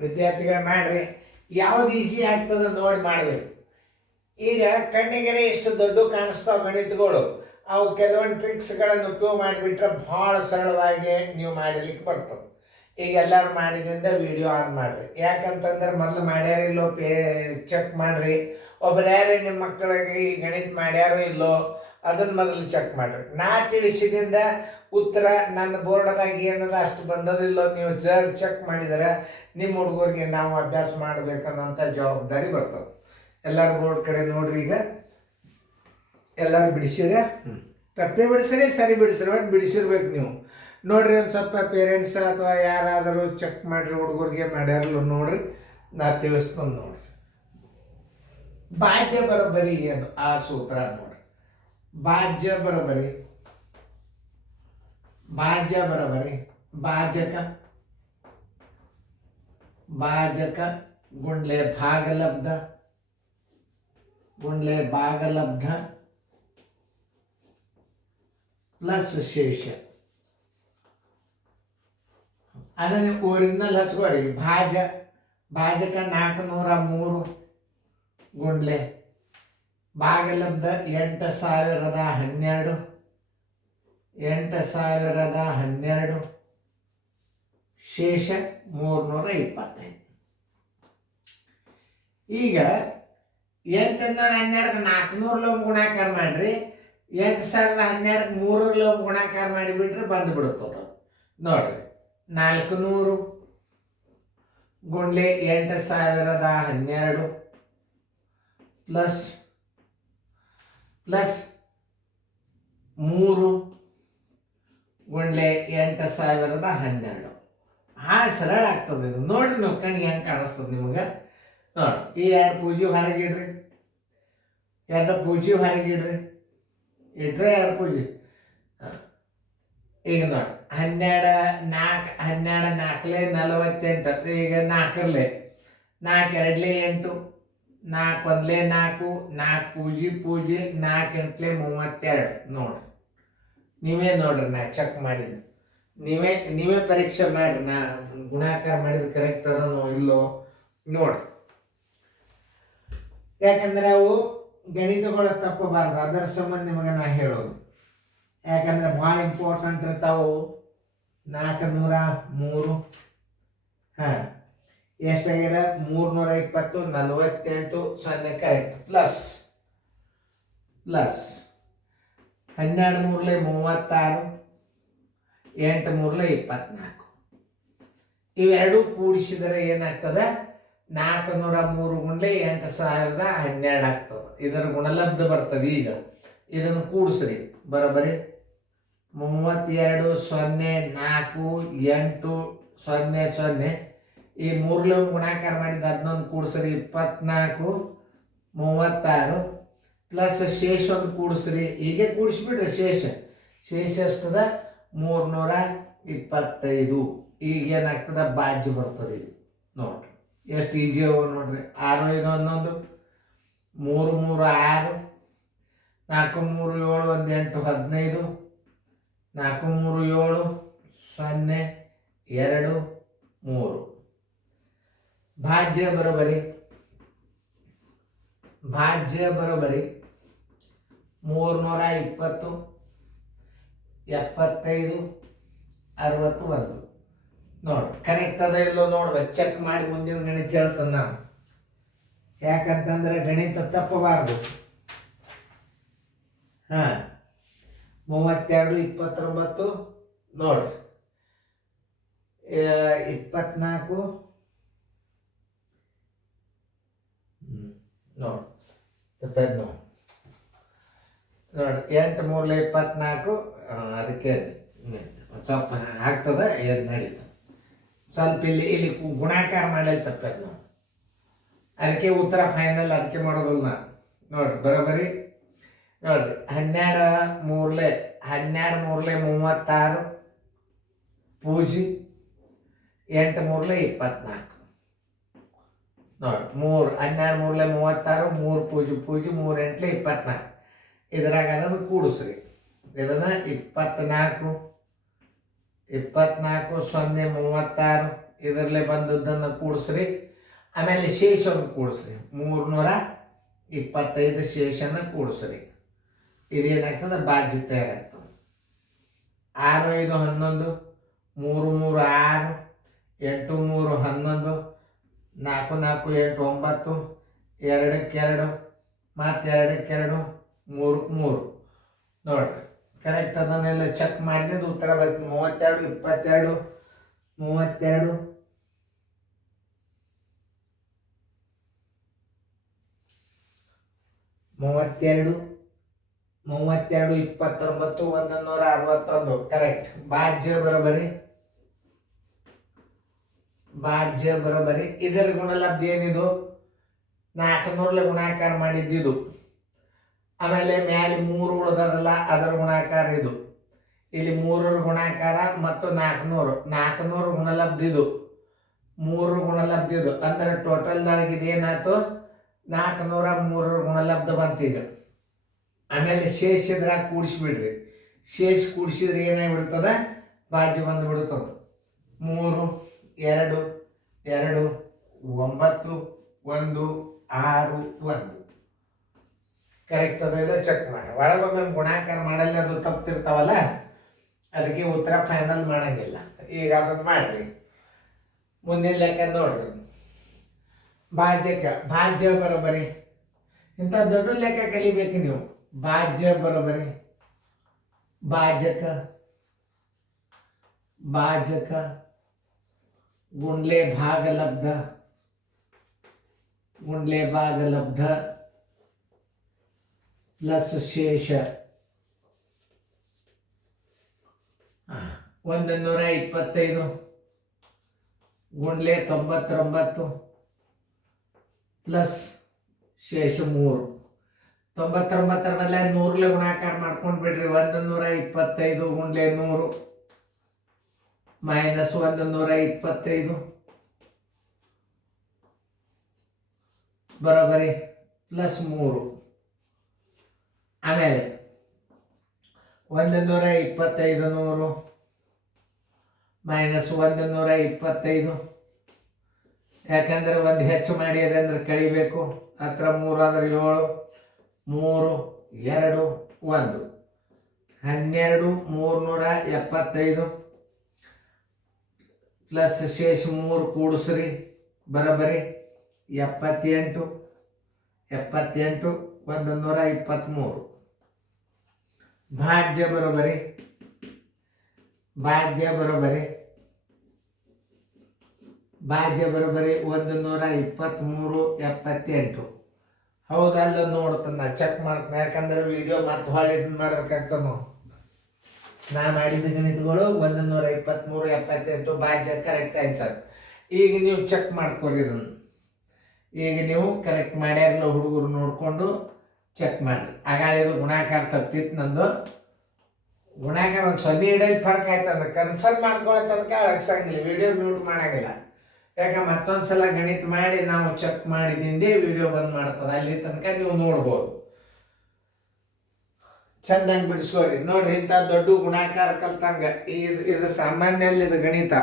ವಿದ್ಯಾರ್ಥಿಗಳು ಮಾಡ್ರಿ. ಯಾವ್ದು ಈಸಿ ಆಗ್ತದೆ ನೋಡಿ ಮಾಡಬೇಕು. ಈಗ ಕಣ್ಣಿಗೆರೆ ಎಷ್ಟು ದೊಡ್ಡ ಕಾಣಿಸ್ತಾವ ಗಣಿತಗಳು, ಅವು ಕೆಲವೊಂದು ಟ್ರಿಕ್ಸ್ಗಳನ್ನು ಉಪಯೋಗ ಮಾಡಿಬಿಟ್ರೆ ಭಾಳ ಸರಳವಾಗಿ ನೀವು ಮಾಡಲಿಕ್ಕೆ ಬರ್ತದೆ. ಈಗ ಎಲ್ಲರೂ ಮಾಡಿದ್ರಿಂದ ವಿಡಿಯೋ ಆನ್ ಮಾಡಿರಿ. ಯಾಕಂತಂದ್ರೆ ಮೊದಲು ಮಾಡ್ಯಾರೋ ಇಲ್ಲೋ ಚೆಕ್ ಮಾಡಿರಿ. ಒಬ್ರು ಯಾರೇ ನಿಮ್ಮ ಮಕ್ಕಳಿಗೆ ಈ ಗಣಿತ ಮಾಡ್ಯಾರೋ ಇಲ್ಲೋ ಅದನ್ನು ಮೊದಲು ಚೆಕ್ ಮಾಡಿರಿ. ನಾ ತಿಳಿಸಿದಿಂದ ಉತ್ತರ ನನ್ನ ಬೋರ್ಡ್ದಾಗ ಏನದ ಅಷ್ಟು ಬಂದದಿಲ್ಲೋ ನೀವು ಚೆಕ್ ಮಾಡಿದರೆ ನಿಮ್ಮ ಹುಡುಗರಿಗೆ ನಾವು ಅಭ್ಯಾಸ ಮಾಡಬೇಕನ್ನೋಂಥ ಜವಾಬ್ದಾರಿ ಬರ್ತದೆ. ಎಲ್ಲರೂ ಬೋರ್ಡ್ ಕಡೆ ನೋಡ್ರಿ. ಈಗ ಎಲ್ಲರೂ ಬಿಡಿಸಿರ, ತಪ್ಪೇ ಬಿಡಿಸ್ರಿ ಸರಿ ಬಿಡಿಸ್ರಿ, ಒಟ್ಟು ಬಿಡಿಸಿರ್ಬೇಕು ನೀವು. ನೋಡ್ರಿ ಒಂದು ಸ್ವಲ್ಪ ಪೇರೆಂಟ್ಸ್ ಅಥವಾ ಯಾರಾದರೂ ಚೆಕ್ ಮಾಡಿರಿ, ಹುಡುಗರಿಗೆ ಮಾಡ್ಯಾರಲ್ಲ ನೋಡ್ರಿ, ನಾ ತಿಳಿಸ್ಕೊಂಡು ನೋಡ್ರಿ. ಬಾಜ್ಯ ಬರೋಬ್ಬರಿ ಏನು ಆ ಸೂತ್ರ ನೋಡ್ರಿ. ಬಾಜ್ಯ ಬರೋಬ್ಬರಿ, ಭಾಜ್ಯ ಬರೋಬ್ಬರಿ, ಭಾಜಕ ಗುಂಡ್ಲೆ ಭಾಗಲಬ್ಧ ಗುಂಡ್ಲೆ ಭಾಗಲಬ್ಧ ಪ್ಲಸ್ ಶೇಷ. ಅದನ್ನು ಒರಿಜಿನಲ್ ಹಚ್ಕೋರಿ. ಭಾಜಕ 403 ಗುಂಡ್ಲೆ ಭಾಗಲಬ್ಧ 8012 ಶೇಷ 325. ಈಗ 812 400 ಲೋಮ್ ಗುಣಾಕಾರ ಮಾಡ್ರಿ. 8012 3 ಲೋಮ್ ಗುಣಾಕಾರ ಮಾಡಿಬಿಟ್ರೆ ಬಂದುಬಿಡುತ್ತದೆ ನೋಡ್ರಿ. 400 ಗುಂಡ್ಲೆ 8012 ಪ್ಲಸ್ 3 ಗುಂಡ್ಲೆ 8012. ಭಾಳ ಸರಳ ಆಗ್ತದೆ ಇದು. ನೋಡ್ರಿ ನೀವು ಕಣ್ಣಿಗೆ ಹೆಂಗೆ ಕಾಣಿಸ್ತದೆ ನಿಮಗೆ. ನೋಡಿ, ಈ 2 ಪೂಜೆ ಹೊರಗಿಡ್ರಿ, 2 ಪೂಜೆ ಹೊರಗಿಡ್ರಿ, ಇಟ್ರೆ 2 ಪೂಜೆ. ಈಗ ನೋಡಿ 12 4 48. ಈಗ 4 4 2 8, 4 1 4, 4 ಪೂಜೆ 4 8 32. ನೋಡ್ರಿ, ನೀವೇ ನೋಡ್ರಿ, ನಾ ಚೆಕ್ ಮಾಡಿದ್ದು ನೀವೇ ಪರೀಕ್ಷೆ ಮಾಡ್ರಿ. ನಾ ಗುಣಾಕಾರ ಮಾಡಿದ್ದು ಕರೆಕ್ಟ್ ಅದೋ ಇಲ್ಲೋ ನೋಡ್ರಿ. ಯಾಕಂದ್ರೆ ಅವು ಗಣಿತಗಳು ತಪ್ಪಬಾರ್ದು, ಅದರ ಸಂಬಂಧ ನಿಮಗೆ ನಾ ಹೇಳೋದು. ಯಾಕಂದ್ರೆ ಭಾಳ ಇಂಪಾರ್ಟೆಂಟ್ ಇರ್ತಾವು. 403 ಎಷ್ಟಾಗ್ಯದ 320 48 0 ಕರೆಕ್ಟ್. ಪ್ಲಸ್ 12 3 36 8 3 24. ಇವೆರಡೂ ಕೂಡಿಸಿದರೆ ಏನಾಗ್ತದೆ? 403 ಗುಂಡ್ಲೆ 8012 ಆಗ್ತದೆ. ಇದರ ಗುಣಲಬ್ಧ ಬರ್ತದೆ. ಈಗ ಇದನ್ನು ಕೂಡಿಸ್ರಿ ಬರೋಬ್ಬರಿ 32 0 4 8 0 0. ಈ 3 ಲೋಮ್ ಗುಣಾಕಾರ ಮಾಡಿದ 11 ಕೂಡಿಸ್ರಿ 24 36 ಪ್ಲಸ್ ಶೇಷ ಒಂದು ಕೂಡಿಸ್ರಿ. ಹೀಗೆ ಕೂಡಿಸ್ಬಿಡ್ರಿ. ಶೇಷ ಎಷ್ಟದ 325. ಈಗೇನಾಗ್ತದ? ಬಾಜ್ಯ ಬರ್ತದೆ. ಇದು ನೋಡ್ರಿ ಎಷ್ಟು ಈಜಿ ಅವ ನೋಡ್ರಿ. 6 5 11 3 3 6 4 3 7 1 8 15 4 3 7 0 2 3. ಭಾಜ್ಯ ಬರೋಬ್ಬರಿ 320 75 61. ನೋಡ್ರಿ ಕರೆಕ್ಟ್ ಅದ ಇಲ್ಲೋ ನೋಡ್ಬೇಕು, ಚೆಕ್ ಮಾಡಿ ಮುಂದಿನ ಗಣಿತ ಹೇಳ್ತಾನೆ ನಾನು. ಯಾಕಂತಂದ್ರೆ ಗಣಿತ ತಪ್ಪಬಾರ್ದು. 32 29 ನೋಡ್ರಿ 24 ನೋಡಿ ತಪ್ಪೇದು ನೋಡಿ 8 3 24. ಅದಕ್ಕೆ ಸ್ವಲ್ಪ ಆಗ್ತದೆ, ಏನು ನಡೀತದೆ. ಸ್ವಲ್ಪ ಇಲ್ಲಿ ಗುಣಾಕಾರ ಮಾಡಲಿ ತಪ್ಪೇದು ನೋಡಿ. ಅದಕ್ಕೆ ಉತ್ತರ ಫೈನಲ್ ಅದಕ್ಕೆ ಮಾಡೋದಿಲ್ಲ ನಾನು. ನೋಡ್ರಿ ಬರೋಬ್ಬರಿ ನೋಡ್ರಿ 12 3 36 ಪೂಜಿ 8 3 24. ನೋಡಿ 3 12 3 36 3 ಪೂಜಿ 3 8 24. ಇದ್ರಾಗ ಅದನ್ನು ಕೂಡಿಸ್ರಿ. ಇದನ್ನು 24 0 36 ಇದರಲ್ಲೇ ಬಂದದ್ದನ್ನು ಕೂಡಿಸ್ರಿ. ಆಮೇಲೆ ಶೇಷವನ್ನು ಕೂಡಿಸ್ರಿ. 325 ಶೇಷನ ಕೂಡಿಸ್ರಿ. ಇದೇನಾಗ್ತದೆ? ಬಾಜ್ಯ ತಯಾರಾಗ್ತದೆ. 6 5 11, 3 3 6, 8 3 11, 4 4 8 9, 2ಕ್ಕೆ 2, ಮತ್ತು 2ಕ್ಕೆ 2, 3ಕ್ಕೆ 3. ನೋಡ್ರಿ ಕರೆಕ್ಟ್ ಅದನ್ನೆಲ್ಲ ಚೆಕ್ ಮಾಡಿದ್ರೆ ಉತ್ತರ ಬರ್ತದೆ. 32 22 32 32 32 29 161. ಕರೆಕ್ಟ್. ಬಾಜ್ಯ ಬರೋಬರಿ. ಇದರ ಗುಣಲಬ್ಧ ಏನಿದು? 400 ಗುಣಾಕಾರ ಮಾಡಿದ್ದಿದು. ಆಮೇಲೆ ಮ್ಯಾಲೆ 3 ಉಳ್ದದಲ್ಲ, ಅದರ ಗುಣಾಕಾರ ಇದು. ಇಲ್ಲಿ 3ರ ಗುಣಾಕಾರ ಮತ್ತು 400 ಗುಣಲಬ್ಧ ಇದು. 3 ಗುಣಲಬ್ಧ ಇದು. ಅಂದ್ರೆ ಟೋಟಲ್ದೊಳಗೆ ಇದೇನಾಯ್ತು? 403 ಗುಣಲಬ್ಧ ಬಂತೀಗ. ಆಮೇಲೆ ಶೇಷ ಇದ್ರಾಗ ಕೂಡಿಸ್ಬಿಡ್ರಿ. ಶೇಷ ಕೂಡಿಸಿದ್ರೆ ಏನಾಗ್ಬಿಡ್ತದ? ಬಾಜ್ಯ ಬಂದುಬಿಡ್ತದೆ. 3 2 2 9 1 6 1. ಕರೆಕ್ಟ್ ಅದೆಲ್ಲ ಚೆಕ್ ಮಾಡಿ. ಒಳಗೊಮ್ಮೆ ಗುಣಾಕಾರ ಮಾಡಲ್ಲ, ಅದು ತಪ್ಪಿರ್ತಾವಲ್ಲ, ಅದಕ್ಕೆ ಉತ್ತರ ಫೈನಲ್ ಮಾಡಂಗಿಲ್ಲ. ಈಗ ಅದನ್ನು ಮಾಡ್ರಿ. ಮುಂದಿನ ಲೆಕ್ಕ ನೋಡ್ರಿ. ಭಾಜ್ಯ ಬರೋಬರಿ. ಇಂಥ ದೊಡ್ಡ ಲೆಕ್ಕ ಕಲಿಬೇಕು ನೀವು. ಭಾಜ್ಯ ಬರೋಬರಿ. ಭಾಜಕ ಗುಂಡ್ಲೆ ಭಾಗಲಬ್ಧ ಪ್ಲಸ್ ಶೇಷ 125 ಗುಂಡ್ಲೆ 99 ಪ್ಲಸ್ ಶೇಷ 3. 99 ಮೇಲೆ 100 ಗುಣಾಕಾರ ಮಾಡ್ಕೊಂಡು ಬಿಡ್ರಿ. 125 ಗುಂಡ್ಲೆ 100 ಮೈನಸ್ 125 ಬರೋಬರಿ ಪ್ಲಸ್ 3. ಆಮೇಲೆ 125 100 ಮೈನಸ್ 125. ಯಾಕಂದ್ರೆ ಒಂದು ಹೆಚ್ಚು ಮಾಡಿರಿ ಅಂದ್ರೆ ಕಳಿಬೇಕು. ಹತ್ರ 3 ಆದ್ರೆ 7 3 2 1 12 375 ಪ್ಲಸ್ ಶೇಷ 3 ಕೂಡಿಸ್ರಿ. ಬರೋಬರಿ 78 123. ಭಾಜ್ಯ ಬರೋಬರಿ 123 78. ಹೌದಲ್ಲ ನೋಡ್ತಾನೆ, ನಾ ಚೆಕ್ ಮಾಡ್ತಾನೆ. ಯಾಕಂದ್ರೆ ವಿಡಿಯೋ ಮತ್ತೆ ಹೊಳ್ಳಿ ಇದನ್ನ ಮಾಡ್ಬೇಕಾಗ್ತದೆ. ನಾ ಮಾಡಿದ ಗಣಿತಗಳು 123 78 ಭಾಜ್ಯ ಕರೆಕ್ಟ್ ಆನ್ಸರ್. ಈಗ ನೀವು ಚೆಕ್ ಮಾಡ್ಕೊರಿ ಇದನ್ನು. ಈಗ ನೀವು ಕರೆಕ್ಟ್ ಮಾಡ್ಯಾರಲ್ಲ ಹುಡುಗರು ನೋಡಿಕೊಂಡು ಚೆಕ್ ಮಾಡಿರಿ. ಹಾಗಾದ್ರೆ ಇದು ಗುಣಾಕಾರ ತಪ್ಪಿತ್ತು ನಂದು. ಗುಣಾಕಾರ ಒಂದು ಸೊನ್ನೆ ಇಡೋದು ಫರ್ಕ್ ಆಯ್ತು ಅಂದ್ರೆ ಕನ್ಫರ್ಮ್ ಮಾಡ್ಕೊಳ್ಳೋ ತನಕ ಅಳಗ್ಸಂಗಿಲ್ಲ, ವಿಡಿಯೋ ಮ್ಯೂಟ್ ಮಾಡೋಂಗಿಲ್ಲ. ಯಾಕೆ ಮತ್ತೊಂದು ಸಲ ಗಣಿತ ಮಾಡಿ ನಾವು ಚೆಕ್ ಮಾಡಿದಿಂದೇ ವಿಡಿಯೋ ಬಂದ್ ಮಾಡ್ತದೆ. ಅಲ್ಲಿ ತನಕ ನೀವು ನೋಡ್ಬೋದು. ಚಂದಂಗೆ ಬಿಡಿಸ್ಕೋರಿ. ನೋಡ್ರಿ, ಇಂಥ ದೊಡ್ಡ ಗುಣಾಕಾರ ಕಲ್ತಂಗ ಇದು ಸಾಮಾನ್ಯ ಇದು ಗಣಿತ.